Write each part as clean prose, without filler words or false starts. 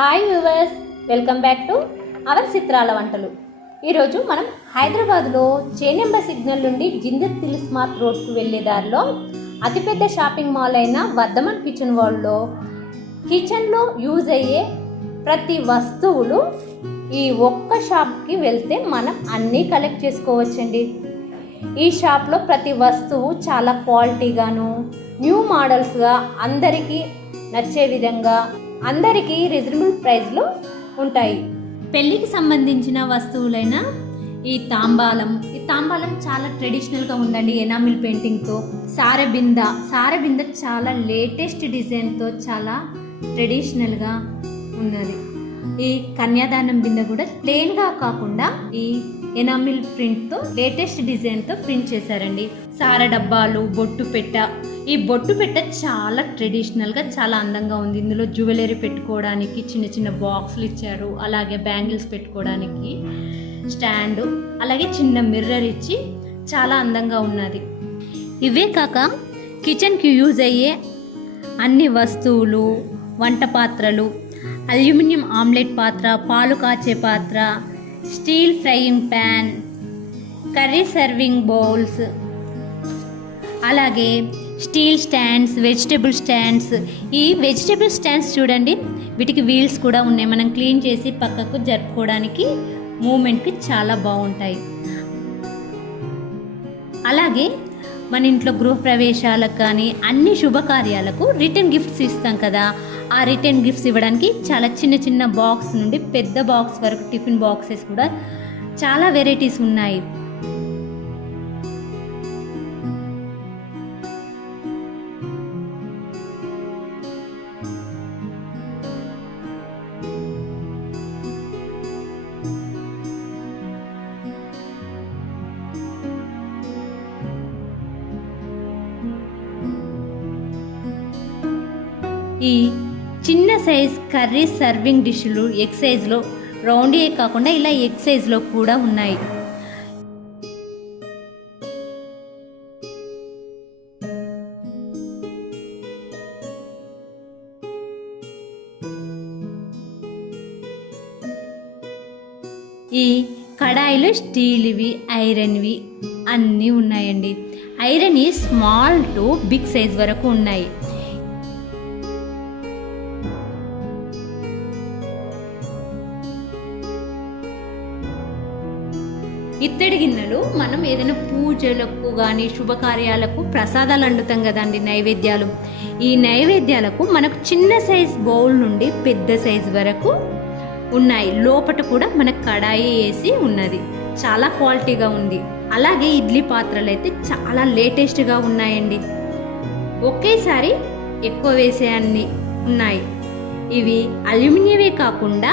Hi viewers, welcome back to our చిత్రాల వంటలు. ఈరోజు మనం హైదరాబాద్లో చేనెంబ సిగ్నల్ నుండి జింజర్ హిల్ స్మార్ట్ రోడ్కు వెళ్ళే దారిలో అతిపెద్ద షాపింగ్ మాల్ అయిన వర్ధమన్ కిచెన్ వరల్డ్లో కిచెన్లో యూజ్ అయ్యే ప్రతి వస్తువులు ఈ ఒక్క షాప్కి వెళ్తే మనం అన్నీ కలెక్ట్ చేసుకోవచ్చండి. ఈ షాప్లో ప్రతి వస్తువు చాలా క్వాలిటీగాను న్యూ మోడల్స్గా అందరికీ నచ్చే విధంగా అందరికీ రీజనబుల్ ప్రైస్లో ఉంటాయి. పెళ్ళికి సంబంధించిన వస్తువులైన ఈ తాంబాలం చాలా ట్రెడిషనల్గా ఉందండి. ఎనామిల్ పెయింటింగ్తో. సారెబింద చాలా లేటెస్ట్ డిజైన్తో చాలా ట్రెడిషనల్గా ఉన్నది. ఈ కన్యాదానం బిందె కూడా ప్లెయిన్గా కాకుండా ఈ ఎనామిల్ ప్రింట్తో లేటెస్ట్ డిజైన్తో ప్రింట్ చేశారండి. సార డబ్బాలు, బొట్టు పెట్ట. ఈ బొట్టు పెట్ట చాలా ట్రెడిషనల్గా చాలా అందంగా ఉంది. ఇందులో జ్యువెలరీ పెట్టుకోవడానికి చిన్న చిన్న బాక్సులు ఇచ్చారు. అలాగే బ్యాంగిల్స్ పెట్టుకోవడానికి స్టాండు, అలాగే చిన్న మిర్రర్ ఇచ్చి చాలా అందంగా ఉన్నది. ఇవే కాక కిచెన్కి యూజ్ అయ్యే అన్ని వస్తువులు, వంట పాత్రలు, అల్యూమినియం ఆమ్లెట్ పాత్ర, పాలు కాచే పాత్ర, steel frying pan, curry serving bowls, అలాగే స్టీల్ స్టాండ్స్, వెజిటేబుల్ స్టాండ్స్. ఈ వెజిటేబుల్ స్టాండ్స్ చూడండి, వీటికి వీల్స్ కూడా ఉన్నాయి. మనం క్లీన్ చేసి పక్కకు జరుపుకోవడానికి మూమెంట్కి చాలా బాగుంటాయి. అలాగే మన ఇంట్లో గృహప్రవేశాలకు కానీ అన్ని శుభకార్యాలకు రిటర్న్ గిఫ్ట్స్ ఇస్తాం కదా. ఆ రిటర్న్ గిఫ్ట్స్ ఇవ్వడానికి చాలా చిన్న చిన్న బాక్స్ నుండి పెద్ద బాక్స్ వరకు టిఫిన్ బాక్సెస్ కూడా చాలా వెరైటీస్ ఉన్నాయి. ఈ చిన్న సైజ్ కర్రీ సర్వింగ్ డిష్లు ఎగ్ సైజ్లో, రౌండే కాకుండా ఇలా ఎగ్ సైజ్లో కూడా ఉన్నాయి. ఈ కడాయిలు స్టీల్వి, ఐరన్వి అన్నీ ఉన్నాయండి. Iron small to big size వరకు ఉన్నాయి. ఇత్తడి గిన్నెలు మనం ఏదైనా పూజలకు కానీ శుభకార్యాలకు ప్రసాదాలు వండుతాం కదండి, నైవేద్యాలు. ఈ నైవేద్యాలకు మనకు చిన్న సైజ్ బౌల్ నుండి పెద్ద సైజ్ వరకు ఉన్నాయి. లోపట కూడా మనకు కడాయి వేసి ఉన్నది. చాలా క్వాలిటీగా ఉంది. అలాగే ఇడ్లీ పాత్రలు అయితే చాలా లేటెస్ట్గా ఉన్నాయండి. ఒకేసారి ఎక్కువ వేసే అన్ని ఉన్నాయి. ఇవి అల్యూమినియమే కాకుండా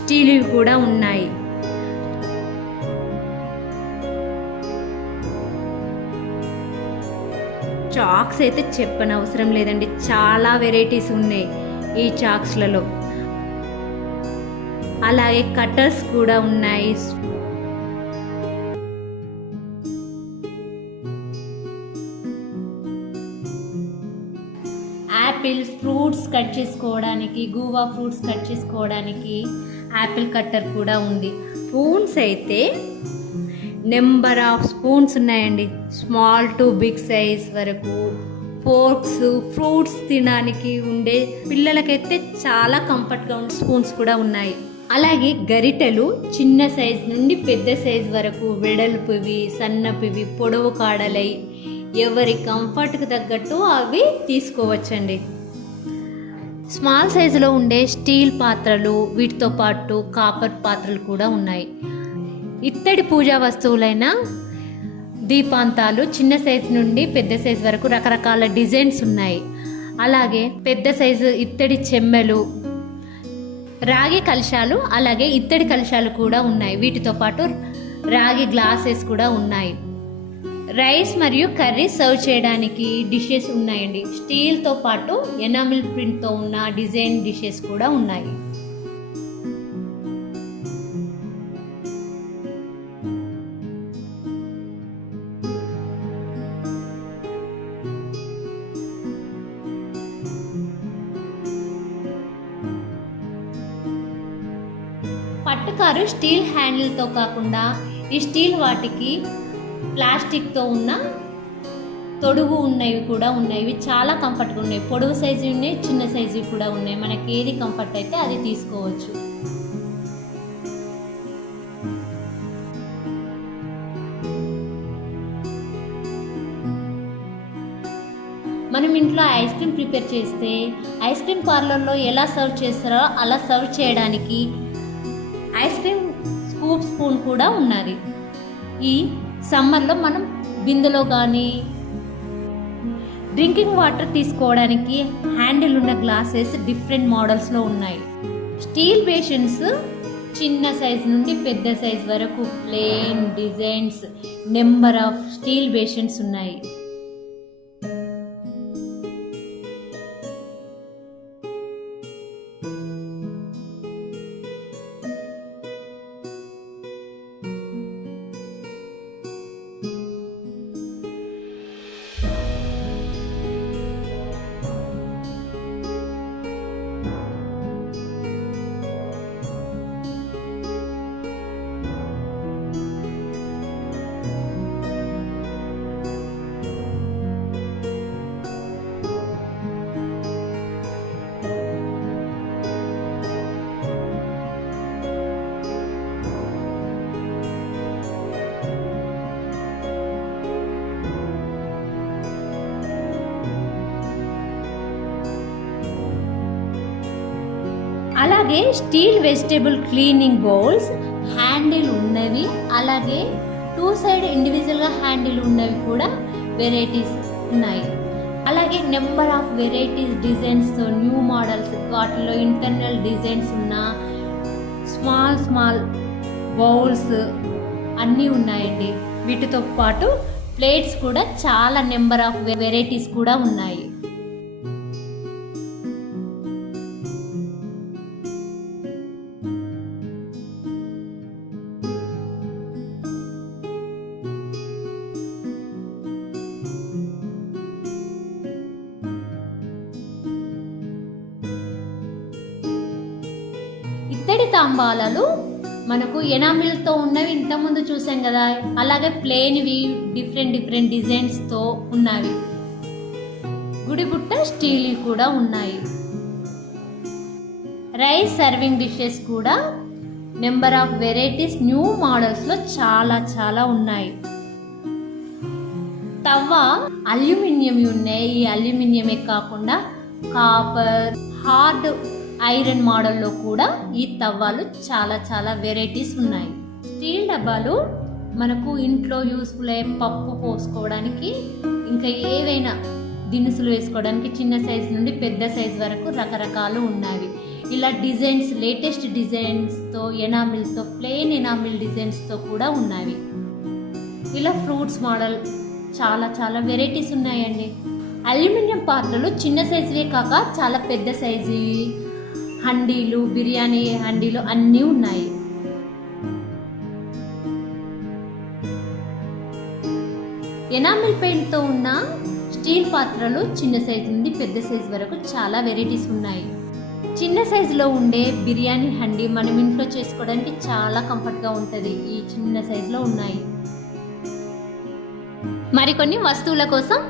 స్టీల్వి కూడా ఉన్నాయి. చాక్స్ అయితే చెప్పనవసరం లేదండి, చాలా వెరైటీస్ ఉన్నాయి ఈ చాక్స్లలో. అలాగే కట్టర్స్ కూడా ఉన్నాయి. యాపిల్స్, ఫ్రూట్స్ కట్ చేసుకోవడానికి, గువా ఫ్రూట్స్ కట్ చేసుకోవడానికి యాపిల్ కట్టర్ కూడా ఉంది. స్పూన్స్ అయితే నెంబర్ ఆఫ్ స్పూన్స్ ఉన్నాయండి, స్మాల్ టు బిగ్ సైజ్ వరకు. ఫోర్క్స్, ఫ్రూట్స్ తినడానికి ఉండే పిల్లలకైతే చాలా కంఫర్ట్గా ఉండే స్పూన్స్ కూడా ఉన్నాయి. అలాగే గరిటెలు చిన్న సైజ్ నుండి పెద్ద సైజ్ వరకు, వెడల్పువి, సన్నపివి, పొడవు కాడలై ఎవరి కంఫర్ట్కి తగ్గట్టు అవి తీసుకోవచ్చండి. స్మాల్ సైజులో ఉండే స్టీల్ పాత్రలు, వీటితో పాటు కాపర్ పాత్రలు కూడా ఉన్నాయి. ఇత్తడి పూజా వస్తువులైన దీపాంతాలు చిన్న సైజు నుండి పెద్ద సైజు వరకు రకరకాల డిజైన్స్ ఉన్నాయి. అలాగే పెద్ద సైజు ఇత్తడి చెమ్మెలు, రాగి కలశాలు, అలాగే ఇత్తడి కలశాలు కూడా ఉన్నాయి. వీటితో పాటు రాగి గ్లాసెస్ కూడా ఉన్నాయి. రైస్ మరియు కర్రీ సర్వ్ చేయడానికి డిషెస్ ఉన్నాయండి. స్టీల్తో పాటు ఎనామిల్ ప్రింట్తో ఉన్న డిజైన్ డిషెస్ కూడా ఉన్నాయి. పట్టుకారు స్టీల్ హ్యాండిల్తో కాకుండా ఈ స్టీల్ వాటికి ప్లాస్టిక్తో ఉన్న తొడుగు ఉన్నవి కూడా ఉన్నాయి. ఇవి చాలా కంఫర్ట్గా ఉన్నాయి. పొడవు సైజు ఉన్నాయి, చిన్న సైజు కూడా ఉన్నాయి. మనకి ఏది కంఫర్ట్ అయితే అది తీసుకోవచ్చు. మనం ఇంట్లో ఐస్ క్రీమ్ ప్రిపేర్ చేస్తే ఐస్ క్రీమ్ పార్లర్లో ఎలా సర్వ్ చేస్తారో అలా సర్వ్ చేయడానికి ఐస్ క్రీమ్ స్కూప్ స్పూన్ కూడా ఉన్నది. ఈ సమ్మర్లో మనం బిందెలో కానీ డ్రింకింగ్ వాటర్ తీసుకోవడానికి హ్యాండిల్ ఉన్న గ్లాసెస్ డిఫరెంట్ మోడల్స్లో ఉన్నాయి. స్టీల్ బేషన్స్ చిన్న సైజ్ నుండి పెద్ద సైజ్ వరకు plain designs number of steel basins ఉన్నాయి. అలాగే steel vegetable cleaning bowls handle ఉన్నవి, అలాగే 2 సైడ్ ఇండివిజువల్గా హ్యాండిల్ ఉన్నవి కూడా వెరైటీస్ ఉన్నాయి. అలాగే నెంబర్ ఆఫ్ వెరైటీస్ డిజైన్స్తో న్యూ మోడల్స్, వాటిలో ఇంటర్నల్ డిజైన్స్ ఉన్న స్మాల్ బౌల్స్ అన్నీ ఉన్నాయండి. వీటితో పాటు ప్లేట్స్ కూడా చాలా నెంబర్ ఆఫ్ వెరైటీస్ కూడా ఉన్నాయి. ఇత్తడి తాంబాలాలు మనకు ఎనామిల్తో ఉన్నవి ఇంతకుముందు చూసాం కదా, అలాగే ప్లేన్వి డిఫరెంట్ డిజైన్స్తో ఉన్నవి. గుడిబుట్ట స్టీల్ కూడా ఉన్నాయి. రైస్ సర్వింగ్ డిషెస్ కూడా నెంబర్ ఆఫ్ వెరైటీస్ న్యూ మోడల్స్లో చాలా ఉన్నాయి. తవ్వ అల్యూమినియం ఉన్నాయి. ఈ అల్యూమినియమే కాకుండా కాపర్, హార్డ్ ఐరన్ మోడల్లో కూడా ఈ తవ్వాలు చాలా వెరైటీస్ ఉన్నాయి. స్టీల్ డబ్బాలు మనకు ఇంట్లో యూస్ఫుల్ అయ్యే పప్పు పోసుకోవడానికి, ఇంకా ఏవైనా దినుసులు వేసుకోవడానికి చిన్న సైజు నుండి పెద్ద సైజు వరకు రకరకాలు ఉన్నాయి. ఇలా డిజైన్స్, లేటెస్ట్ డిజైన్స్తో, ఎనామిల్తో, ప్లెయిన్ ఎనామిల్ డిజైన్స్తో కూడా ఉన్నవి. ఇలా ఫ్రూట్స్ మోడల్ చాలా వెరైటీస్ ఉన్నాయండి. అల్యూమినియం పాత్రలు చిన్న సైజువే కాక చాలా పెద్ద సైజు హండీలు, బిర్యానీ హండీలు అన్నీ ఉన్నాయి. ఎనామిల్ పెయింట్తో ఉన్న స్టీల్ పాత్రలు చిన్న సైజు నుండి పెద్ద సైజు వరకు చాలా వెరైటీస్ ఉన్నాయి. చిన్న సైజులో ఉండే బిర్యానీ హండీ మనం ఇంట్లో చేసుకోవడానికి చాలా కంఫర్ట్గా ఉంటుంది. ఈ చిన్న సైజులో ఉన్నాయి. మరికొన్ని వస్తువుల కోసం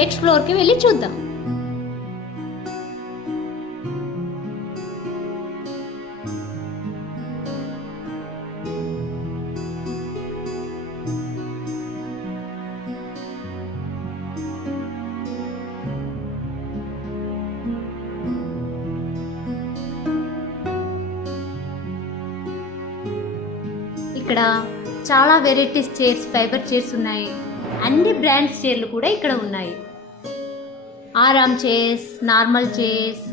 నెక్స్ట్ ఫ్లోర్కి వెళ్ళి చూద్దాం. ఇక్కడ చాలా వెరైటీస్ చైర్స్, ఫైబర్ చైర్స్ ఉన్నాయి. అన్ని బ్రాండ్స్ చైర్లు కూడా ఇక్కడ ఉన్నాయి. ఆరామ్ chairs, normal chairs,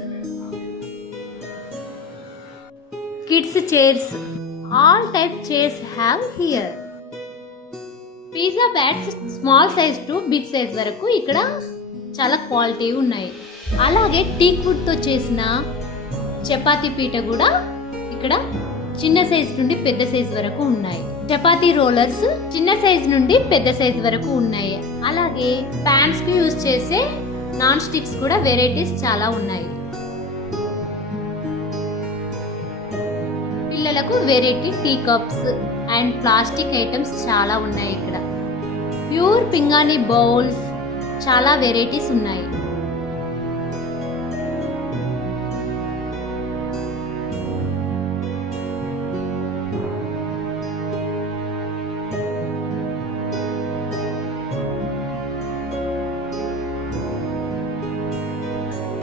kids chairs, all type chairs have here. Pizza bats small size to big size వరకు ఇక్కడ చాలా క్వాలిటీ ఉన్నాయి. అలాగే టీక్ వుడ్తో చేసిన చపాతీ పీట కూడా ఇక్కడ చిన్న సైజ్ నుండి పెద్ద సైజ్ వరకు ఉన్నాయి. చపాతీ రోలర్స్ చిన్న సైజ్ నుండి పెద్ద సైజ్ వరకు ఉన్నాయి. అలాగే ప్యాన్స్ కి యూజ్ చేసే నాన్ స్టిక్స్ కూడా వెరైటీస్ చాలా ఉన్నాయి. పిల్లలకు variety tea cups and plastic items చాలా ఉన్నాయి ఇక్కడ. ప్యూర్ పింగాణి బౌల్స్, చాలా వెరైటీస్ ఉన్నాయి.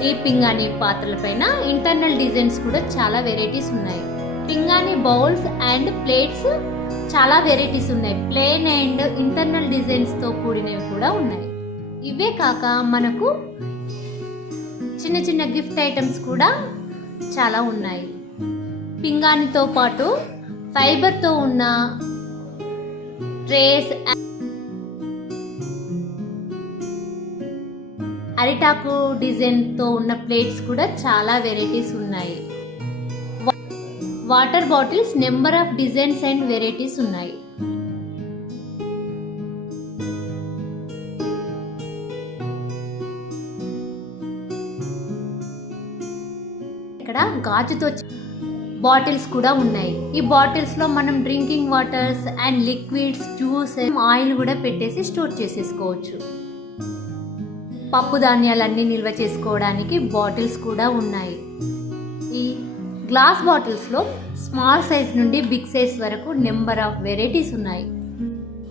ఈ పింగాణి పాత్రల పైన ఇంటర్నల్ డిజైన్స్ కూడా చాలా వెరైటీస్ ఉన్నాయి. పింగాణి బౌల్స్ అండ్ ప్లేట్స్ చాలా వెరైటీస్ ఉన్నాయి. ప్లేన్ అండ్ ఇంటర్నల్ డిజైన్స్ తో కూడినవి కూడా ఉన్నాయి. ఇవే కాక మనకు చిన్న చిన్న గిఫ్ట్ ఐటమ్స్ కూడా చాలా ఉన్నాయి. పింగాణితో పాటు ఫైబర్ తో ఉన్న ట్రేస్, అరిటాకు డిజైన్ తో ఉన్న ప్లేట్స్ కూడా చాలా వెరైటీస్ ఉన్నాయి. Water bottles number of designs and varieties ఉన్నాయి. ఇక్కడ గాజుతో బాటిల్స్ కూడా ఉన్నాయి. ఈ బాటిల్స్ లో మనం drinking waters and liquids, juice, oil కూడా పెట్టేసి స్టోర్ చేసేసుకోవచ్చు. పప్పు ధాన్యాలన్నీ నిల్వ చేసుకోవడానికి బాటిల్స్ కూడా ఉన్నాయి. ఈ గ్లాస్ బాటిల్స్ లో స్మాల్ సైజ్ నుండి బిగ్ సైజ్ వరకు నెంబర్ ఆఫ్ వెరైటీస్ ఉన్నాయి.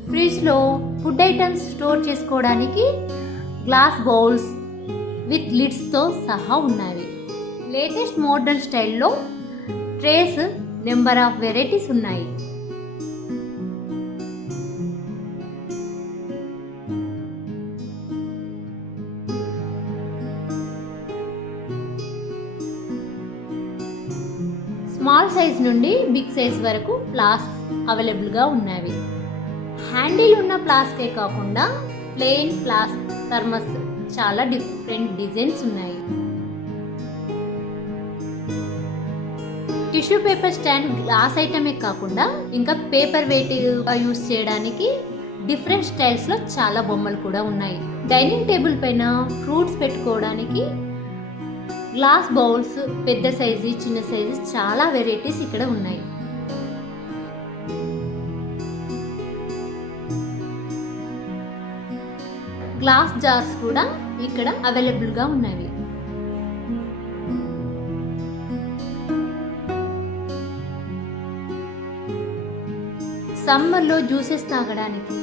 ఫ్రిడ్జ్ లో ఫుడ్ ఐటమ్స్ స్టోర్ చేసుకోవడానికి గ్లాస్ బౌల్స్ విత్ లిడ్స్ తో సహా ఉన్నాయి. లేటెస్ట్ మోడర్న్ స్టైల్లో ట్రేస్ నెంబర్ ఆఫ్ వెరైటీస్ ఉన్నాయి. స్మాల్ సైజ్ నుండి బిగ్ సైజ్ వరకు ఫ్లాస్క్ అవైలబుల్ గా ఉన్నవి. హ్యాండిల్ ఉన్న ఫ్లాస్కే కాకుండా ప్లెయిన్ ఫ్లాస్క్, థర్మస్ చాలా డిఫరెంట్ డిజైన్స్ ఉన్నాయి. టిష్యూ పేపర్ స్టాండ్ గ్లాస్ ఐటమే కాకుండా ఇంకా పేపర్ వెయిట్ యూస్ చేయడానికి డిఫరెంట్ స్టైల్స్ లో చాలా బొమ్మలు కూడా ఉన్నాయి. డైనింగ్ టేబుల్ పైన ఫ్రూట్స్ పెట్టుకోవడానికి గ్లాస్ బౌల్స్, పెద్ద సైజు, చిన్న సైజు చాలా వెరైటీస్ ఇక్కడ ఉన్నాయి. గ్లాస్ జార్స్ కూడా ఇక్కడ అవైలబుల్ గా ఉన్నవి. సమ్మర్ లో జ్యూసెస్ తాగడానికి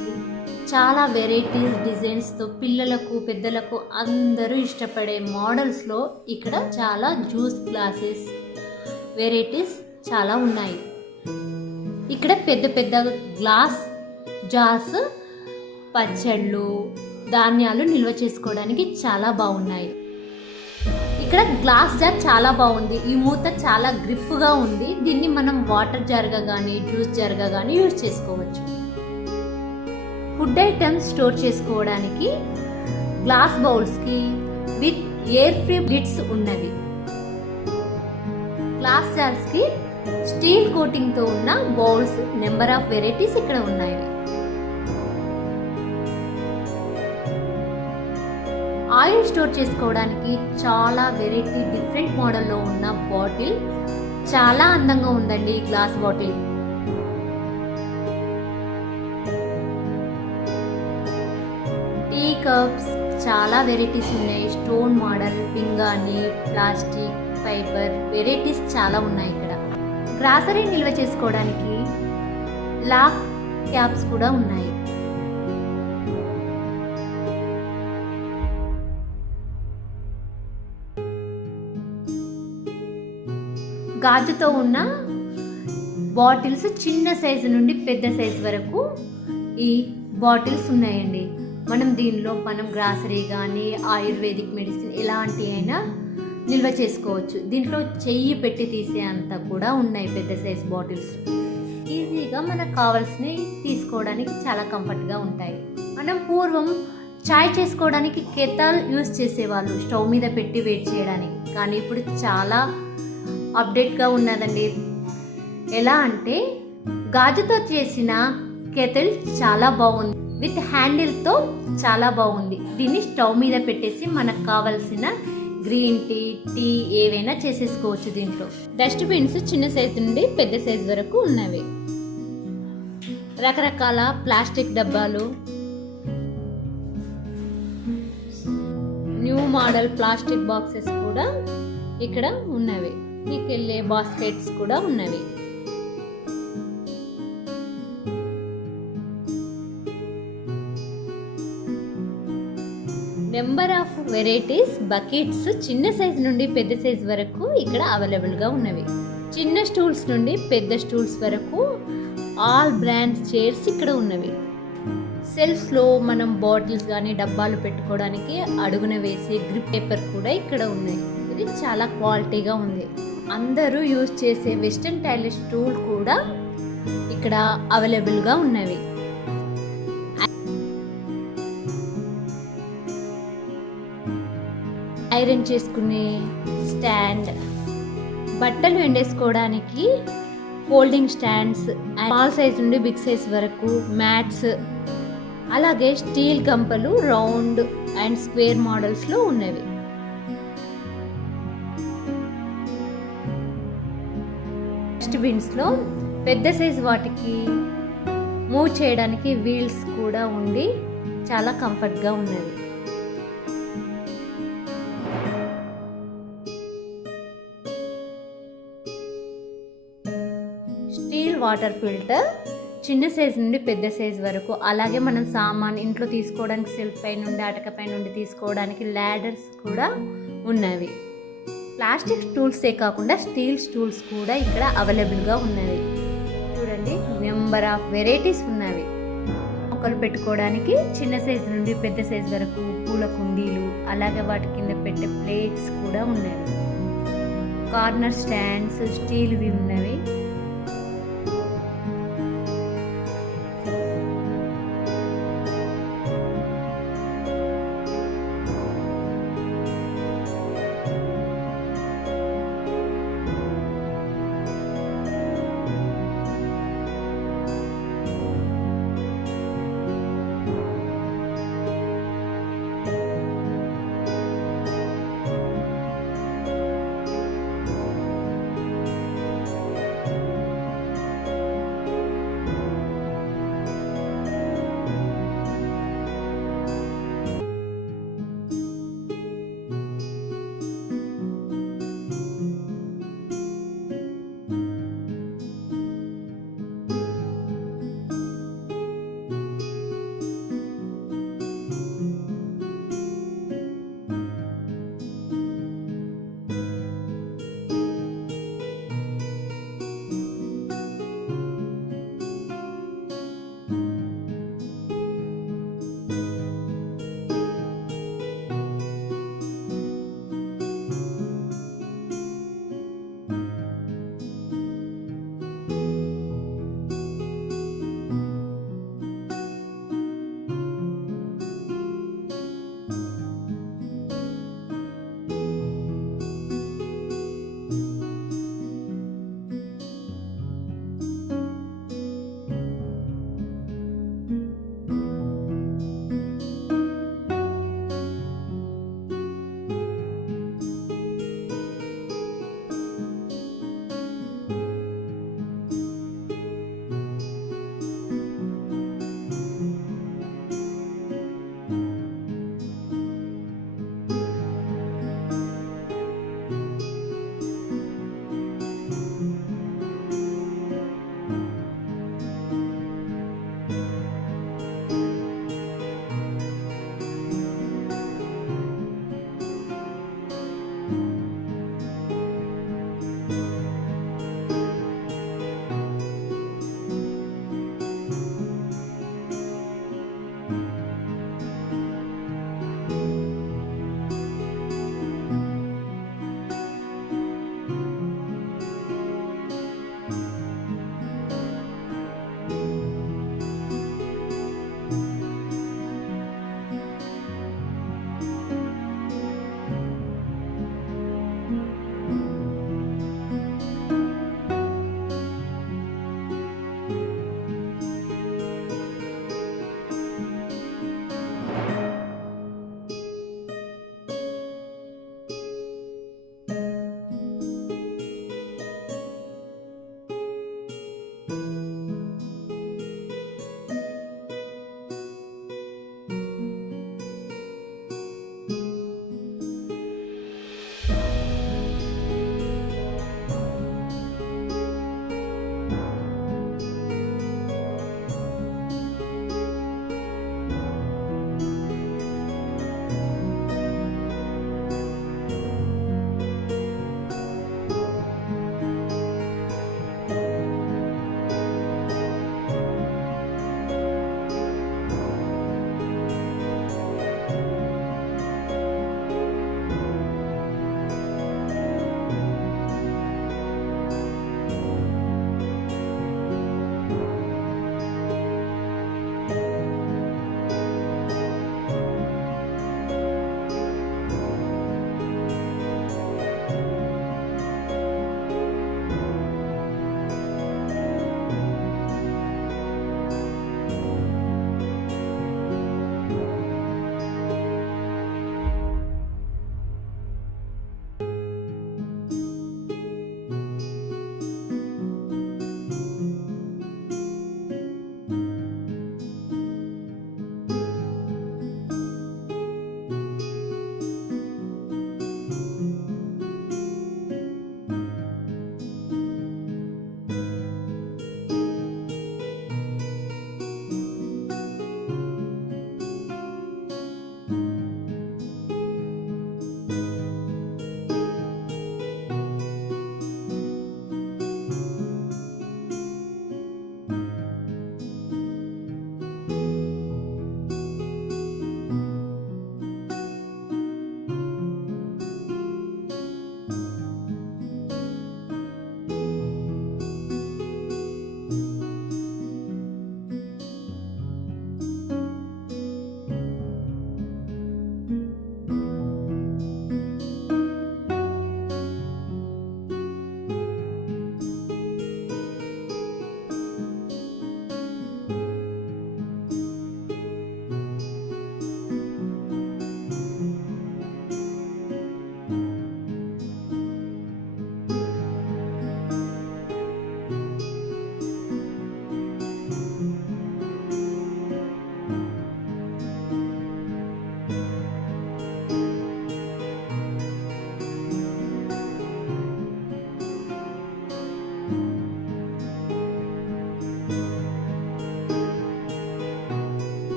చాలా వెరైటీస్ డిజైన్స్ తో పిల్లలకు, పెద్దలకు అందరూ ఇష్టపడే మోడల్స్ లో ఇక్కడ చాలా జ్యూస్ గ్లాసెస్ వెరైటీస్ చాలా ఉన్నాయి. ఇక్కడ పెద్ద పెద్ద గ్లాస్ జార్స్ పచ్చళ్ళు, ధాన్యాలు నిల్వ చేసుకోవడానికి చాలా బాగున్నాయి. ఇక్కడ గ్లాస్ జార్ చాలా బాగుంది. ఈ మూత చాలా గ్రిప్ గా ఉంది. దీన్ని మనం వాటర్ జార్గా కానీ జ్యూస్ జార్గా కానీ యూజ్ చేసుకోవచ్చు. ఫుడ్ ఐటమ్స్ స్టోర్ చేసుకోవడానికి గ్లాస్ బౌల్స్ కి విత్ ఎయిర్ ఫ్రీ లిడ్స్ ఉన్నవి. గ్లాస్ జార్స్ కి స్టీల్ కోటింగ్ తో ఉన్న బౌల్స్ నెంబర్ ఆఫ్ వెరైటీస్ ఇక్కడ ఉన్నాయి. ఆయిల్ స్టోర్ చేసుకోవడానికి చాలా వెరైటీ డిఫరెంట్ మోడల్లో ఉన్న బాటిల్ చాలా అందంగా ఉందండి. ఈ గ్లాస్ బాటిల్ టీ కప్స్ చాలా వెరైటీస్ ఉన్నాయి. స్టోన్ మోడల్, పింగాణి, ప్లాస్టిక్, ఫైబర్ వెరైటీస్ చాలా ఉన్నాయి. ఇక్కడ గ్రాసరీ నిల్వ చేసుకోవడానికి లాక్ క్యాప్స్ కూడా ఉన్నాయి. గాజుతో ఉన్న బాటిల్స్ చిన్న సైజు నుండి పెద్ద సైజు వరకు ఈ బాటిల్స్ ఉన్నాయండి. మనం దీనిలో గ్రాసరీ కానీ ఆయుర్వేదిక్ మెడిసిన్ ఎలాంటి అయినా నిల్వ చేసుకోవచ్చు. దీంట్లో చెయ్యి పెట్టి తీసే అంత కూడా ఉన్నాయి పెద్ద సైజ్ బాటిల్స్. ఈజీగా మనకు కావాల్సినవి తీసుకోవడానికి చాలా కంఫర్ట్గా ఉంటాయి. మనం పూర్వం చాయ్ చేసుకోవడానికి కెటల్ యూజ్ చేసేవాళ్ళు, స్టవ్ మీద పెట్టి వేడి చేయడానికి. కానీ ఇప్పుడు చాలా అప్డేట్గా ఉన్నదండి. ఎలా అంటే గాజుతో చేసిన కెటిల్ చాలా బాగుంది, విత్ హ్యాండిల్తో చాలా బాగుంది. దీన్ని స్టవ్ మీద పెట్టేసి మనకు కావాల్సిన గ్రీన్ టీ, టీ ఏవైనా చేసేసుకోవచ్చు దీంట్లో. డస్ట్బిన్స్ చిన్న సైజు నుండి పెద్ద సైజు వరకు ఉన్నవి. రకరకాల ప్లాస్టిక్ డబ్బాలు, న్యూ మోడల్ ప్లాస్టిక్ బాక్సెస్ కూడా ఇక్కడ ఉన్నవి. మీకెళ్ళే బాస్కెట్స్ కూడా ఉన్నవి. నెంబర్ ఆఫ్ వెరైటీస్ బకెట్స్ చిన్న సైజు నుండి పెద్ద సైజు వరకు ఇక్కడ అవైలబుల్గా ఉన్నవి. చిన్న స్టూల్స్ నుండి పెద్ద స్టూల్స్ వరకు ఆల్ బ్రాండ్స్ చైర్స్ ఇక్కడ ఉన్నవి. సెల్ఫ్లో మనం బాటిల్స్ కానీ డబ్బాలు పెట్టుకోవడానికి అడుగున వేసే గ్రిప్ పేపర్ కూడా ఇక్కడ ఉన్నాయి. ఇది చాలా క్వాలిటీగా ఉంది. అందరూ యూజ్ చేసే వెస్టర్న్ టాయిలెట్ స్టూల్ కూడా ఇక్కడ అవైలబుల్గా ఉన్నవి. ఐరన్ చేసుకునే స్టాండ్, బట్టలు ఎండేసుకోవడానికి ఫోల్డింగ్ స్టాండ్స్, స్మాల్ సైజ్ నుండి బిగ్ సైజ్ వరకు మ్యాట్స్, అలాగే స్టీల్ గంపలు రౌండ్ అండ్ స్క్వేర్ మోడల్స్లో ఉన్నవి. డస్ట్బిన్స్లో పెద్ద సైజ్ వాటికి మూవ్ చేయడానికి వీల్స్ కూడా ఉండి చాలా కంఫర్ట్గా ఉన్నవి. స్టీల్ వాటర్ ఫిల్టర్ చిన్న సైజు నుండి పెద్ద సైజు వరకు, అలాగే మనం సామాన్ ఇంట్లో తీసుకోవడానికి సెల్ఫ్ పై నుండి అటకపై నుండి తీసుకోవడానికి ల్యాడర్స్ కూడా ఉన్నవి. ప్లాస్టిక్ స్టూల్సే కాకుండా స్టీల్ స్టూల్స్ కూడా ఇక్కడ అవైలబుల్గా ఉన్నవి. చూడండి, నెంబర్ ఆఫ్ వెరైటీస్ ఉన్నవి. మొక్కలు పెట్టుకోవడానికి చిన్న సైజు నుండి పెద్ద సైజు వరకు పూల కుండీలు, అలాగే వాటి కింద పెట్టే ప్లేట్స్ కూడా ఉన్నవి. కార్నర్ స్టాండ్స్ స్టీల్వి ఉన్నవి.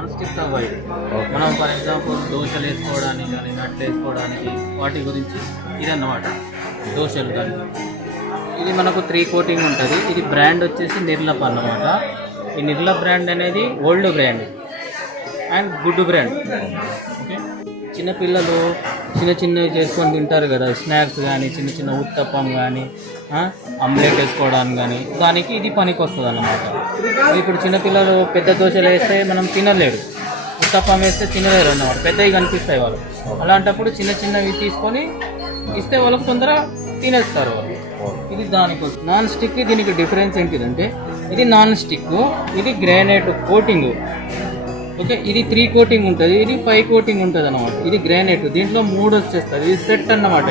నాన్ స్టిక్ తవ్వ ఇది. మనం ఫర్ ఎగ్జాంపుల్ దోశలు వేసుకోవడానికి కానీ అట్లు వేసుకోవడానికి వాటి గురించి ఇదన్నమాట దోశలు కానీ. ఇది మనకు 3 కోటింగ్ ఉంటుంది. ఇది బ్రాండ్ వచ్చేసి నిర్లప్ అన్నమాట. ఈ నిర్లప్ బ్రాండ్ అనేది old brand and good brand. Okay, చిన్నపిల్లలు చిన్నవి చేసుకొని తింటారు కదా, స్నాక్స్ కానీ చిన్న ఉత్తప్పం కానీ ఆమ్లెట్ వేసుకోవడానికి కానీ దానికి ఇది పనికి వస్తుంది అన్నమాట. ఇప్పుడు చిన్నపిల్లలు పెద్ద దోశలు వేస్తే మనం తినలేరు, ఉత్తప్పం వేస్తే తినలేరు అన్నమాట, పెద్దవి కనిపిస్తాయి వాళ్ళు. అలాంటప్పుడు చిన్నవి తీసుకొని ఇస్తే వాళ్ళకి తొందరగా తినేస్తారు వాళ్ళు. ఇది దానికోసం. నాన్ స్టిక్ దీనికి డిఫరెన్స్ ఏంటిదంటే ఇది నాన్ స్టిక్, ఇది గ్రానైట్ కోటింగ్. ఓకే, ఇది 3 కోటింగ్ ఉంటుంది, ఇది 5 కోటింగ్ ఉంటుంది అన్నమాట. ఇది గ్రానైట్, దీంట్లో 3 వచ్చేస్తుంది. ఇది సెట్ అన్నమాట.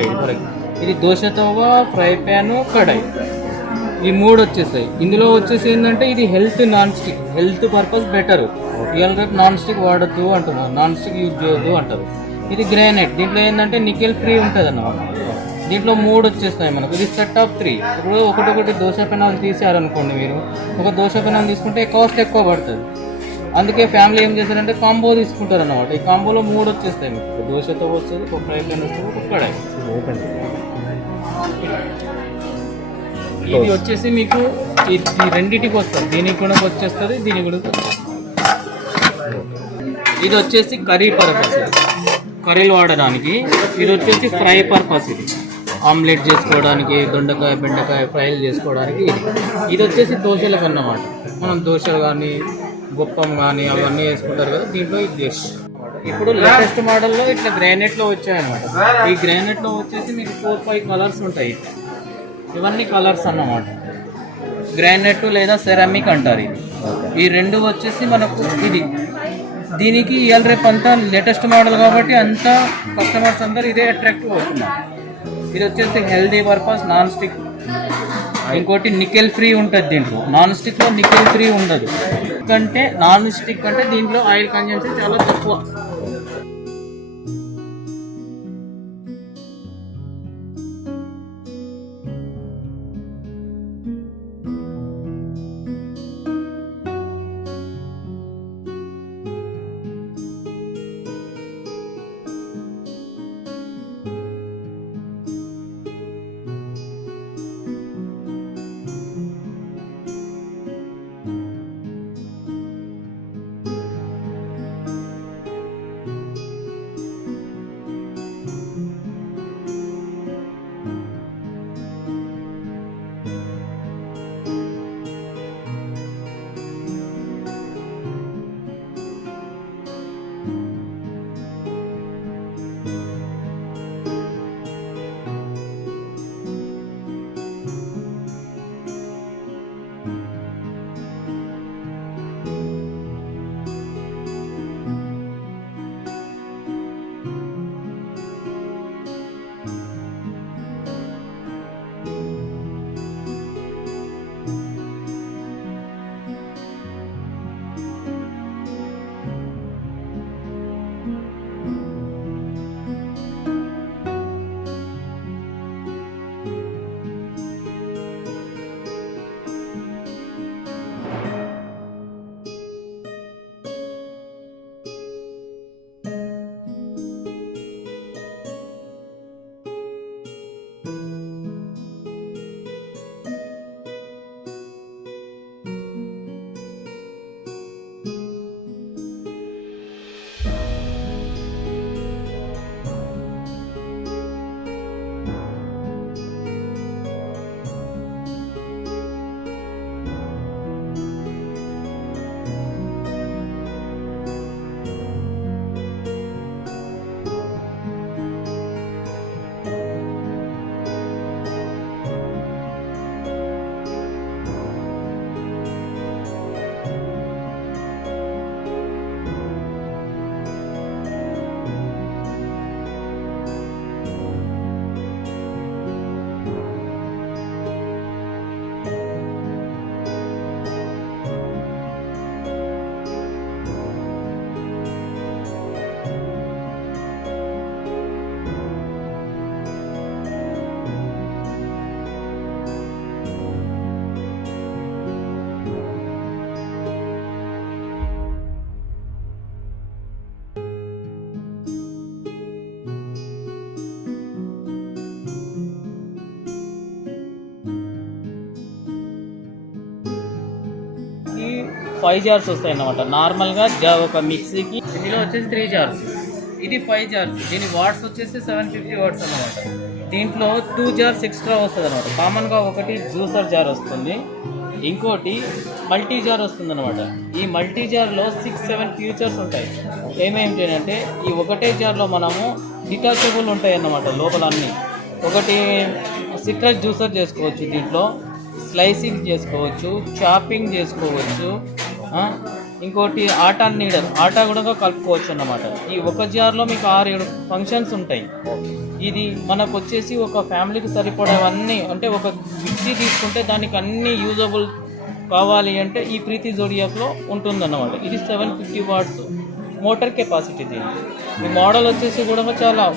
ఇది దోశ తవ్వ, ఫ్రై ప్యాన్, కడాయి, ఈ 3 వచ్చేస్తాయి. ఇందులో వచ్చేసి ఏంటంటే ఇది health non stick, health purpose better. ఇవాళ రేపు నాన్ స్టిక్ వాడద్దు అంటున్నారు, నాన్ స్టిక్ యూజ్ చేయొద్దు అంటారు. ఇది గ్రానైట్, దీంట్లో ఏంటంటే నికెల్ ఫ్రీ ఉంటుంది అన్నమాట. దీంట్లో 3 వచ్చేస్తాయి మనకు. ఇది సెట్ ఆఫ్ 3. ఇప్పుడు ఒకటి దోశ పెనాలు తీసారనుకోండి, మీరు ఒక దోశ పెనాలు తీసుకుంటే కాస్ట్ ఎక్కువ పడుతుంది. అందుకే ఫ్యామిలీ ఏం చేస్తారంటే కాంబో తీసుకుంటారు అన్నమాట. ఈ కాంబోలో 3 వచ్చేస్తాయి మీకు. దోశతో వస్తుంది, ఒక ఫ్రై ప్యాన్ వస్తుంది, ఒక కడాయి. ఇది వచ్చేసి మీకు ఈ రెండింటికి వస్తుంది. దీనికి కూడా వచ్చేస్తుంది, దీనికి కూడా వస్తుంది. ఇది వచ్చేసి కర్రీ పర్పస్, కర్రీలు వాడడానికి. ఇది వచ్చేసి ఫ్రై పర్పస్, ఇది ఆమ్లెట్ చేసుకోవడానికి, దొండకాయ బెండకాయ ఫ్రైలు చేసుకోవడానికి. ఇది వచ్చేసి దోశలకు అన్నమాట. మనం దోశలు కానీ గొప్పం కానీ అవన్నీ వేసుకుంటారు కదా, దీంట్లో ఇది చేస్తాం. ఇప్పుడు లేటెస్ట్ మోడల్లో ఇట్లా గ్రానైట్లో వచ్చాయన్నమాట. ఈ గ్రానైట్లో వచ్చేసి మీకు 4-5 కలర్స్ ఉంటాయి. ఇవన్నీ కలర్స్ అన్నమాట. గ్రానైట్ లేదా సెరామిక్ అంటారు. ఈ 2 వచ్చేసి మనకు దీనికి ఇవాళ రేపు అంతా లేటెస్ట్ మోడల్ కాబట్టి అంతా కస్టమర్స్ అందరు ఇదే అట్రాక్టివ్ అవుతున్నారు. ఇది వచ్చేసి హెల్దీ పర్పస్ నాన్ స్టిక్. ఇంకోటి నికెల్ ఫ్రీ ఉంటుంది దీంట్లో. నాన్ స్టిక్లో నికెల్ ఫ్రీ ఉండదు. ఎందుకంటే నాన్ స్టిక్ అంటే దీంట్లో ఆయిల్ కన్జంప్షన్ చాలా తక్కువ. 5 జార్స్ వస్తాయి అన్నమాట. నార్మల్గా ఒక మిక్సీకి ఇందులో వచ్చేసి 3 జార్స్, ఇది 5 జార్స్. దీని వాట్స్ వచ్చేసి 750 వాట్స్ అన్నమాట. దీంట్లో 2 జార్స్ ఎక్స్ట్రా వస్తుంది అనమాట. కామన్గా ఒకటి జ్యూసర్ జార్ వస్తుంది, ఇంకోటి మల్టీ జార్ వస్తుంది అనమాట. ఈ మల్టీ జార్లో 6-7 ఫీచర్స్ ఉంటాయి. ఏమేమిటి అంటే ఈ ఒకటే జార్లో మనము డిటాచబుల్ ఉంటాయి అన్నమాట. లోపల అన్నీ ఒకటి సిట్రస్ జ్యూసర్ చేసుకోవచ్చు, దీంట్లో స్లైసింగ్ చేసుకోవచ్చు, చాపింగ్ చేసుకోవచ్చు, ఇంకోటి ఆటా నీడర్ ఆటా కూడా కలుపుకోవచ్చు అన్నమాట. ఈ ఒక జార్లో మీకు 6-7 ఫంక్షన్స్ ఉంటాయి. ఇది మనకు వచ్చేసి ఒక ఫ్యామిలీకి సరిపడేవన్నీ, అంటే ఒక మిక్సీ తీసుకుంటే దానికి అన్ని యూజబుల్ కావాలి అంటే ఈ ప్రీతి జోడియాక్లో ఉంటుందన్నమాట. ఇది 750 వాట్స్ మోటార్ కెపాసిటీ. దీని ఈ మోడల్ వచ్చేసి కూడా చాలా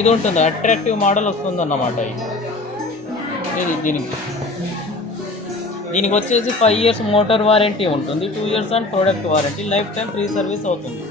ఇది ఉంటుంది, అట్రాక్టివ్ మోడల్ వస్తుందన్నమాట. ఇది దీనికి వచ్చేసి 5 ఇయర్స్ మోటార్ వారంటీ ఉంటుంది, 2 years and product warranty, life time free service అవుతుంది.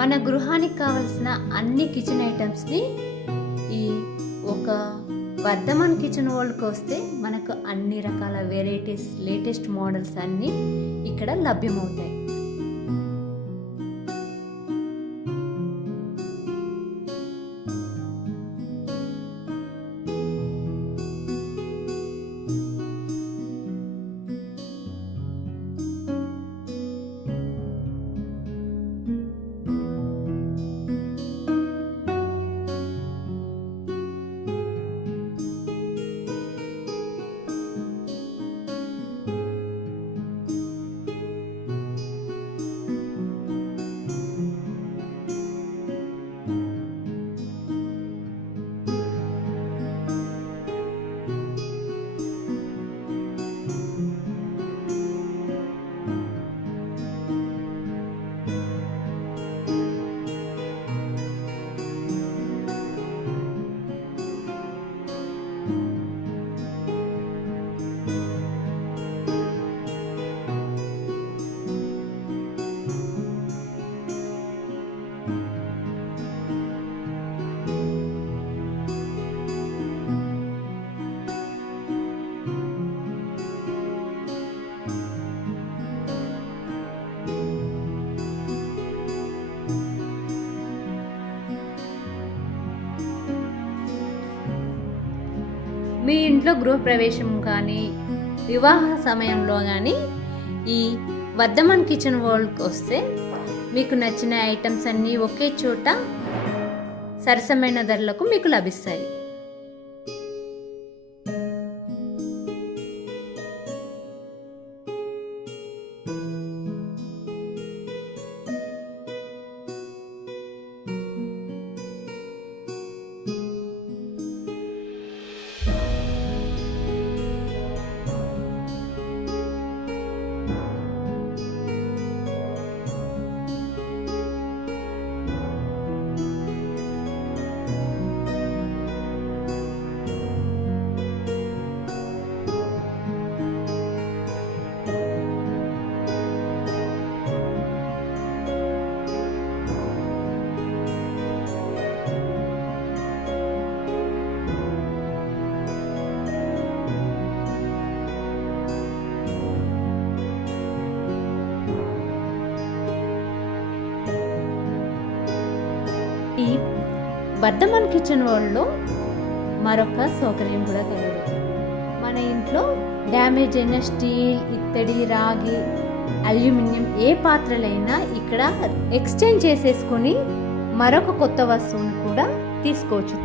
మన గృహానికి కావలసిన అన్ని కిచెన్ ఐటమ్స్ని ఈ ఒక వర్ధమాన్ కిచెన్ వరల్డ్కి వస్తే మనకు అన్ని రకాల వెరైటీస్ లేటెస్ట్ మోడల్స్ అన్నీ ఇక్కడ లభ్యమవుతాయి. మీ ఇంట్లో గృహప్రవేశం కానీ వివాహ సమయంలో కానీ ఈ వర్ధమాన్ కిచెన్ వరల్డ్కి వస్తే మీకు నచ్చిన ఐటమ్స్ అన్నీ ఒకే చోట సరసమైన ధరలకు మీకు లభిస్తాయి. ఈ వర్ధమాన్ కిచెన్ వరల్డ్లో మరొక సౌకర్యం కూడా కలదు. మన ఇంట్లో డ్యామేజ్ అయిన స్టీల్, ఇత్తడి, రాగి, అల్యూమినియం ఏ పాత్రలైనా ఇక్కడ ఎక్స్చేంజ్ చేసేసుకొని మరొక కొత్త వస్తువుని కూడా తీసుకోవచ్చు.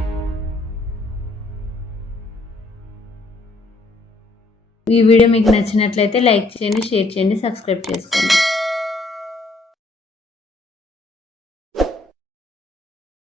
ఈ వీడియో మీకు నచ్చినట్లయితే లైక్ చేయండి, షేర్ చేయండి, సబ్స్క్రైబ్ చేసుకోండి.